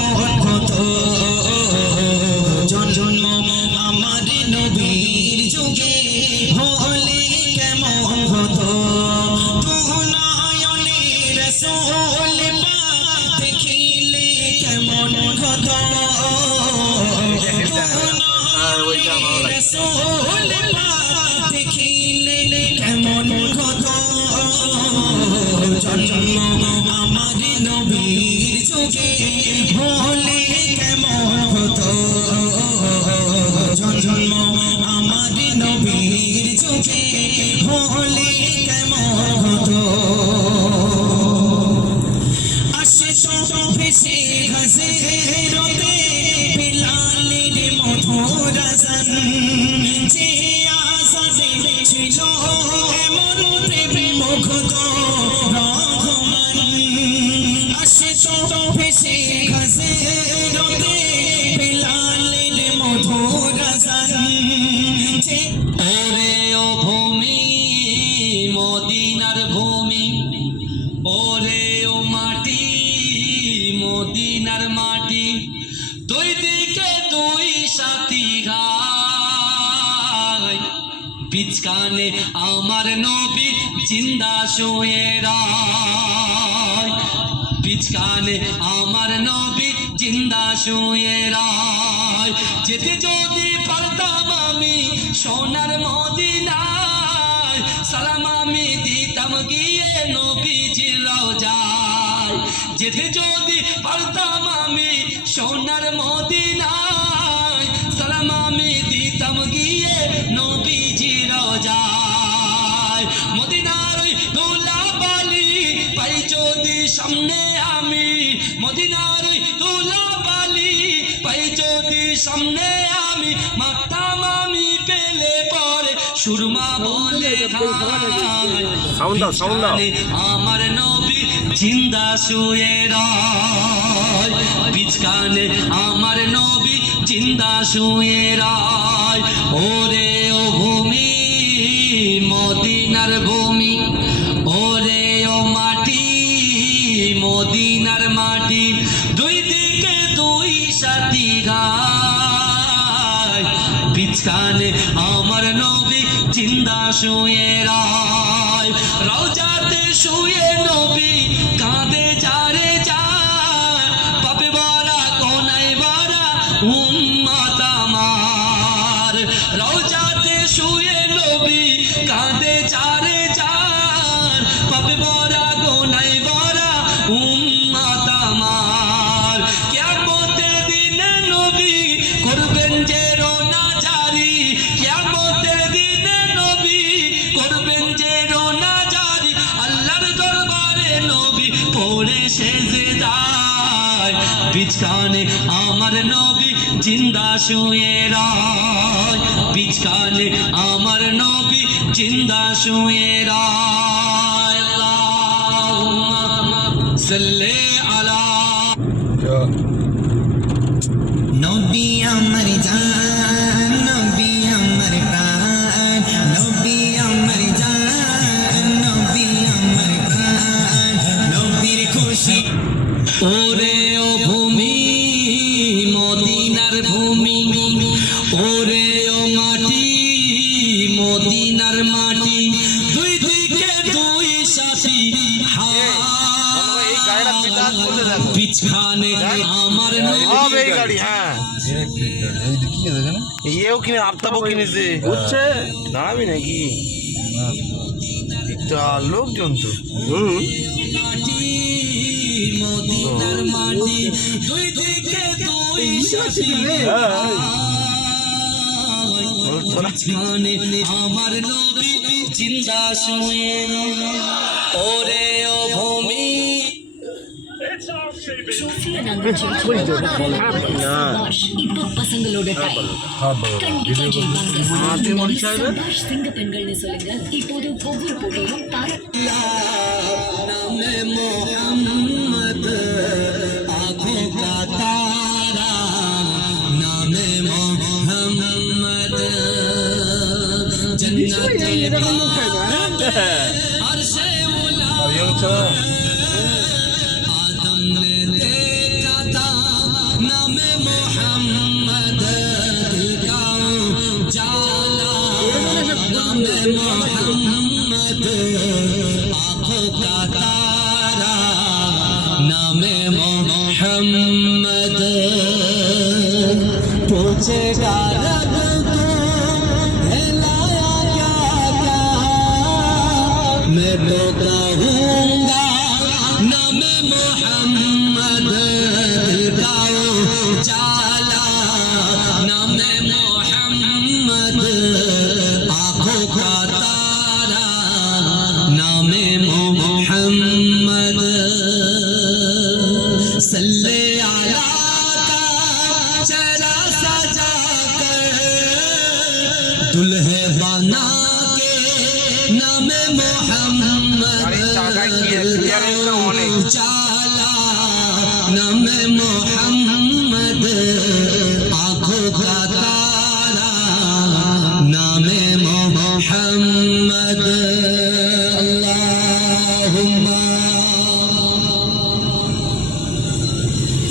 কেমন হতো জন্ম আমার নবীর যুগে হলে কেমন হতো নয়নে রাসূল পাক দেখিলে কেমন হতো রাসূল পাক দেখিলে কেমন হতো জন্ম আমার নবীর যুগে হলে কেমন হতো জন্ম আমার নবীর যুগে হলে কেমন হতো আসে তো ভেসে ঘাসে রোদে বিলালের মধুর আজান যে আজানে ছিল এমন প্রেমে মুগ্ধ রহমান আসে তো ভেসে ঘাসে রোদে বিলালের মধুর আজান যে ওরে ও ভূমি মদিনার ভূমি ওরে ও মাটি মদিনার মাটি দুই দিকে দুই সাথী গায় বিচকানে আমার নবী জিন্দা শুয়ে রায় বিচকানে আমার নবী জিন্দা শুয়ে রায় যেতে যদি পারতাম আমি সোনার মদিনায় সালাম আমি দিতাম গিয়ে নবীজির রওজায় যেতে যদি পারতাম আমি সোনার মদিনায় সালাম আমি দিতাম গিয়ে নবীজির রওজায় মদিনার ওই ধুলাবালি পাই যদি সামনে আমি মদিনার ওই ধুলাবালি পাই যদি সামনে আমি মাতাম আমি পেলে পরে সুরমা বলে আমার নবী জিন্দা শুয়ে রায় বিচকানে আমার নবী জিন্দা শুয়ে রায় ওরে ও ভূমি মদিনার ভূমি ওরে ও মাটি মদিনার মাটি দুই দিকে দুই সাথী গায় বিচকানে আমার নবী জিন্দা শুয়ে রায় রওজাতে শুয়ে নবী কাঁদে যারে যায় পাপে ভরা কোনায় ভরা উম্মত আমার রওজাতে শুয়ে নবী কাঁদে যারে যায় পাপে ভরা কোনায় ভরা উম্মত আমার কিয়ামতের দিনে নবী করবেন যে রোনা জারি কিয়ামতের দিনে নবী করবেন যে রোনা জারি আল্লাহর দরবারে নবী পড়ে সেজদায় বিচকানে আমার নবী জিন্দা শুয়ে রায় বিচকানে আমার নবী জিন্দা শুয়ে রায় আল্লাহুম্মা সাল্লি আলা নবী আমার জান নবী আমার প্রাণ নবী আমার জান নবী আমার প্রাণ নবীর খুশি ওরে ও ভূমি মদিনার ভূমি ওরে ও মাটি মদিনার মাটি দুই দিকে দুই সাথী বিছখানে আমার এই গাড়ি হ্যাঁ এও কিনে আফতাবও কিনেছে বুঝছে দাঁড়াবি নাকি একটা লোকজন তো মদিনার মাটি দুই দিকে দুই সাথী আমার নবী জিন্দা শুয়ে ওরে ও ভূমি Sophia Santosh ipo pasangalode கண்டிப்பா ஜெயிப்பாங்க சந்தோஷ் சிங்க பெண்கள்னு சொல்லுங்க இப்போது ஒவ்வொரு போட்டியிலும் नामे मोहम्मद आँखों का तारा नामे मोहम्मद जन्नत अर्शे उला आदम ने देखा था मोहम्मद दिल का उजाला नामे मोहम्मद आँखों का तारा नामे मोहम्मद पूछेगा रब को है लाया क्या क्या मैं तो कहूँगा नामे मोहम्मद दिल का उजाला नामे मोहम्मद आँखों का तारा नामे मोहम्मद सल्ले आला का चेहरा सजा कर दुल्हे बना के नामे मोहम्मद उजाला नामे मोहम्मद आँखों का तारा नामे मोहम्मद अल्लाहुम्मा